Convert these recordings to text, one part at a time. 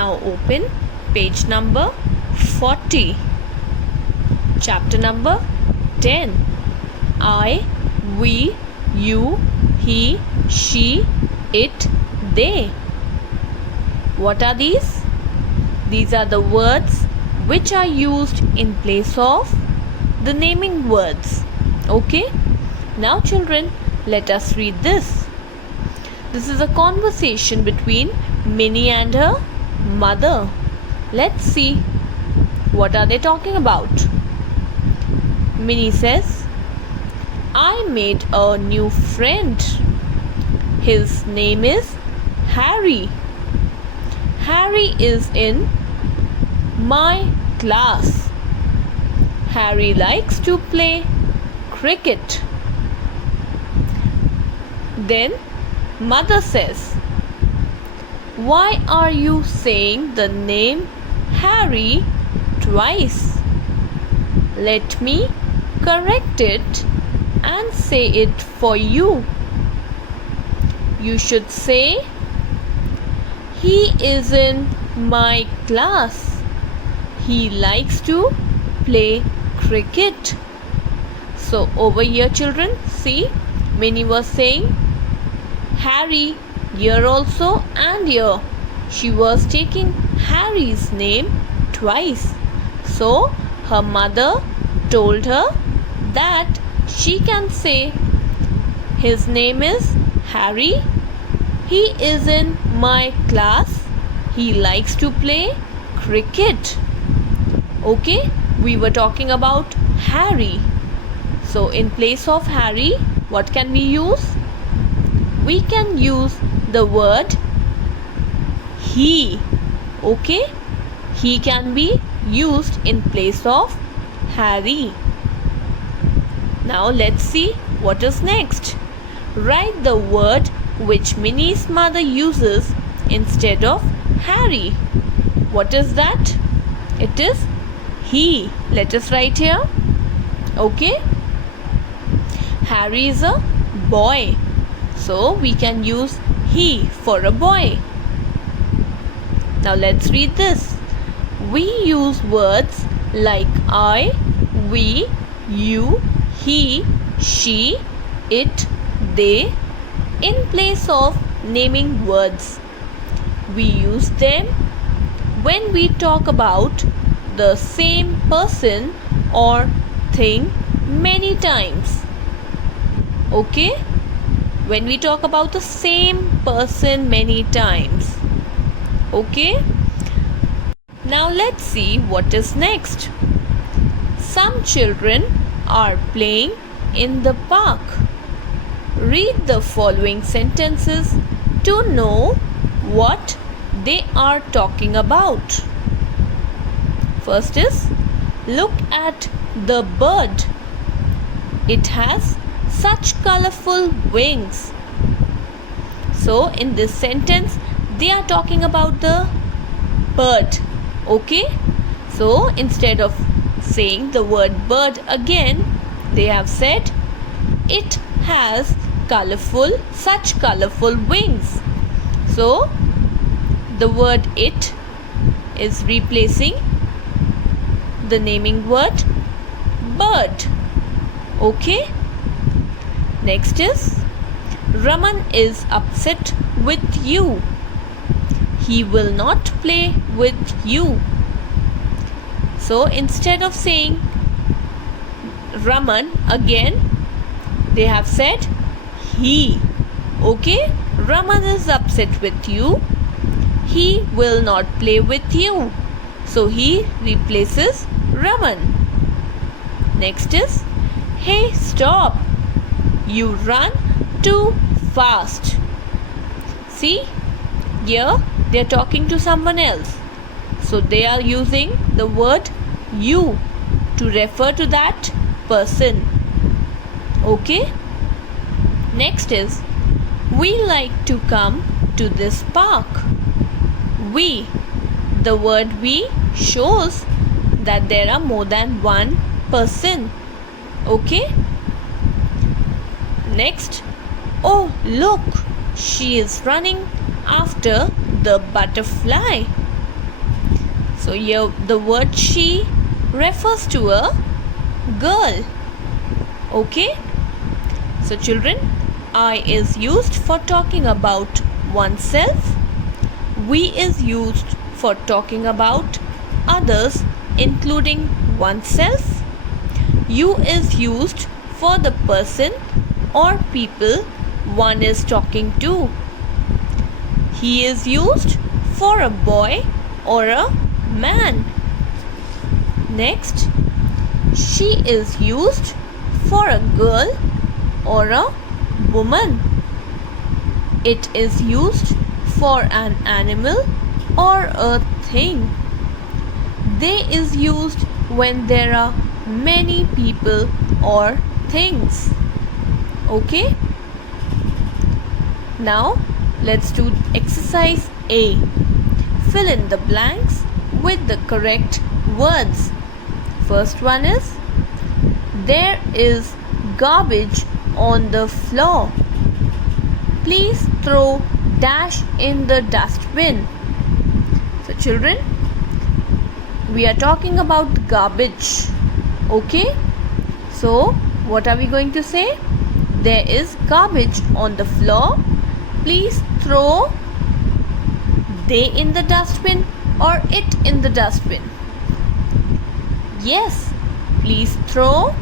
Now open page number 40. Chapter number 10. I, we, you, he, she, it, they. What are these? These are the words which are used in place of the naming words. Okay? Now children, let us read this. This is a conversation between Minnie and her mother. Let's see. What are they talking about? Minnie says, I made a new friend. His name is Harry. Harry is in my class. Harry likes to play cricket. Then mother says, why are you saying the name Harry twice? Let me correct it and say it for you. You should say, he is in my class. He likes to play cricket. So over here children, see, Minnie was saying Harry here also and here. She was taking Harry's name twice. So her mother told her that she can say his name is Harry. He is in my class. He likes to play cricket. Okay, we were talking about Harry. So in place of Harry, what can we use? We can use the word he. Okay, he can be used in place of Harry. Now let's see what is next. Write the word which Minnie's mother uses instead of Harry. What is that? It is he. Let us write here. Okay. Harry is a boy. So we can use he for a boy. Now let's read this. We use words like I, we, you, he, she, it, they in place of naming words. We use them when we talk about the same person or thing many times. Okay? When we talk about the same person many times. Okay? Now let's see what is next. Some children are playing in the park. Read the following sentences to know what they are talking about. First is, look at the bird. It has such colorful wings. So in this sentence, they are talking about the bird. Okay? So instead of saying the word bird again, they have said it has such colorful wings. So the word it is replacing the naming word bird. Okay? Next is, Raman is upset with you. He will not play with you. So instead of saying Raman again, they have said he. Okay? Raman is upset with you. He will not play with you. So he replaces Raman. Next is, hey, stop. You run too fast. See, here they are talking to someone else. So they are using the word you to refer to that person. Okay? Next is, we like to come to this park. We, the word we shows that there are more than one person. Okay? Next, oh look, she is running after the butterfly. So here the word she refers to a girl. Okay? So children, I is used for talking about oneself. We is used for talking about others, including oneself. You is used for the person or people one is talking to. He is used for a boy or a man. Next, she is used for a girl or a woman. It is used for an animal or a thing. They is used when there are many people or things. Okay? Now let's do exercise A. Fill in the blanks with the correct words. First one is, there is garbage on the floor. Please throw dash in the dustbin. So children, we are talking about garbage. Okay? So what are we going to say? There is garbage on the floor. Please throw they in the dustbin or it in the dustbin. Yes, please throw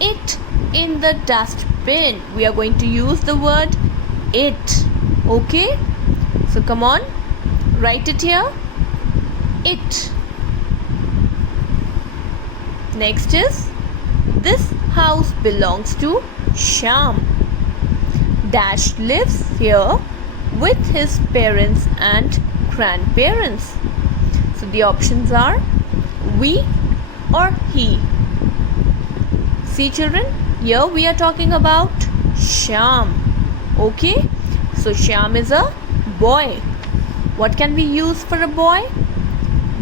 it in the dustbin. We are going to use the word it. Okay? So come on, write it here. It. Next is, this house belongs to Shyam. Dash lives here with his parents and grandparents. So the options are we or he. See children, here we are talking about Shyam. Okay? So Shyam is a boy. What can we use for a boy?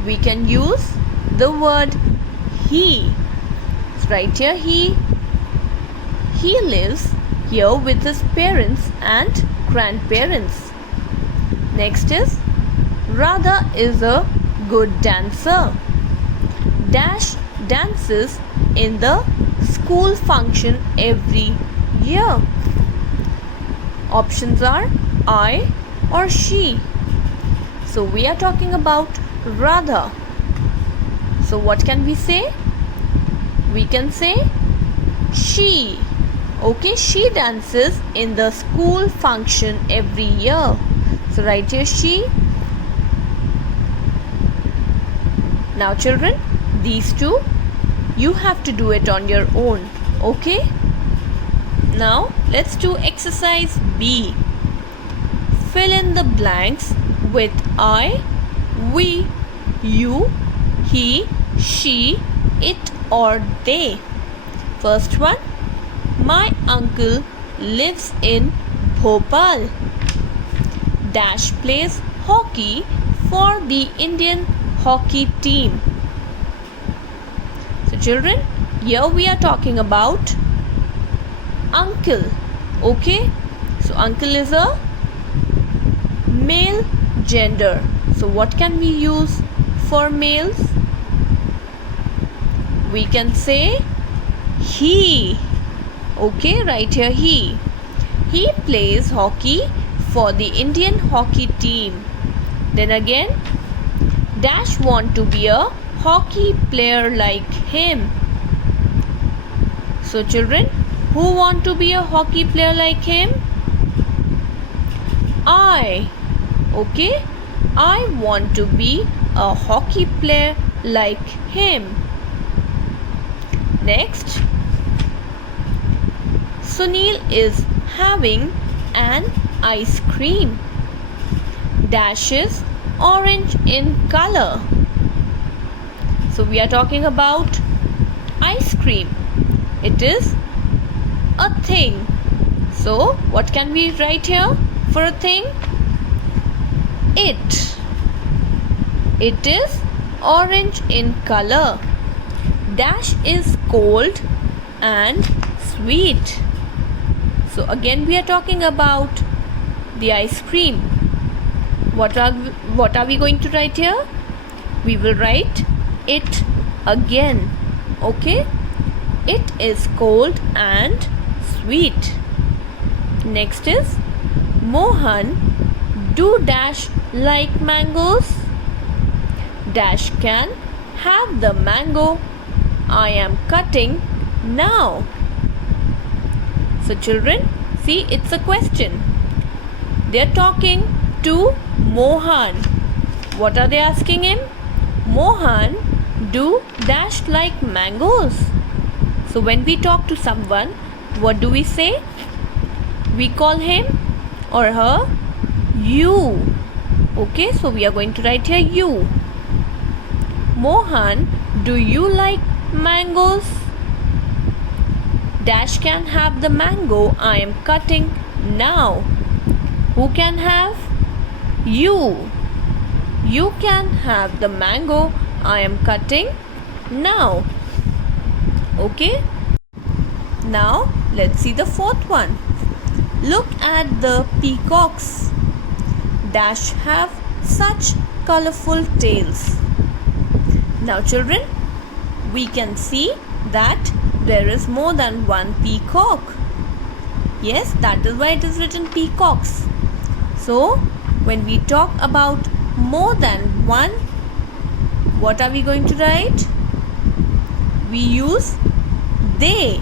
We can use the word he. So right here he lives here with his parents and grandparents. Next is, Radha is a good dancer. Dash dances in the school function every year. Options are I or she. So we are talking about Radha. So what can we say? We can say she. Okay, she dances in the school function every year. So write here she. Now children, these two you have to do it on your own. Okay? Now let's do exercise B. Fill in the blanks with I, we, you, he, she, it or they. First one, my uncle lives in Bhopal. Dash plays hockey for the Indian hockey team. So children, here we are talking about uncle. Okay? So uncle is a male gender. So what can we use for males? We can say he. Okay, right here he. He plays hockey for the Indian hockey team. Then again, Dash want to be a hockey player like him. So children, who want to be a hockey player like him? I. Okay, I want to be a hockey player like him. Next, Sunil is having an ice cream. Dash is orange in color. So we are talking about ice cream. It is a thing. So what can we write here for a thing? It. It is orange in color. Dash is cold and sweet. So again we are talking about the ice cream. What are we going to write here? we will write it again. Okay? It is cold and sweet. Next is Mohan do dash like mangoes. Dash can have the mango I am cutting now. So children, see, it's a question. They are talking to Mohan. What are they asking him? Mohan do dash like mangoes. So when we talk to someone, what do we say? We call him or her you. Okay, so we are going to write here you. Mohan, do you like mangoes? Dash can have the mango I am cutting now. Who can have? You. You can have the mango I am cutting now. Okay? Now let's see the fourth one. Look at the peacocks. Dash have such colorful tails. Now children, we can see that there is more than one peacock. Yes, that is why it is written peacocks. So when we talk about more than one, what are we going to write? We use they.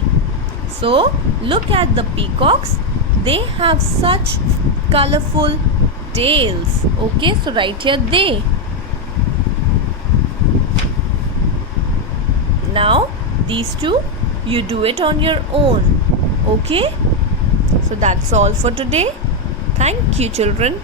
So look at the peacocks. They have such colorful tails. Okay, so write here they. Now these two, you do it on your own. Okay, so that's all for today. Thank you children.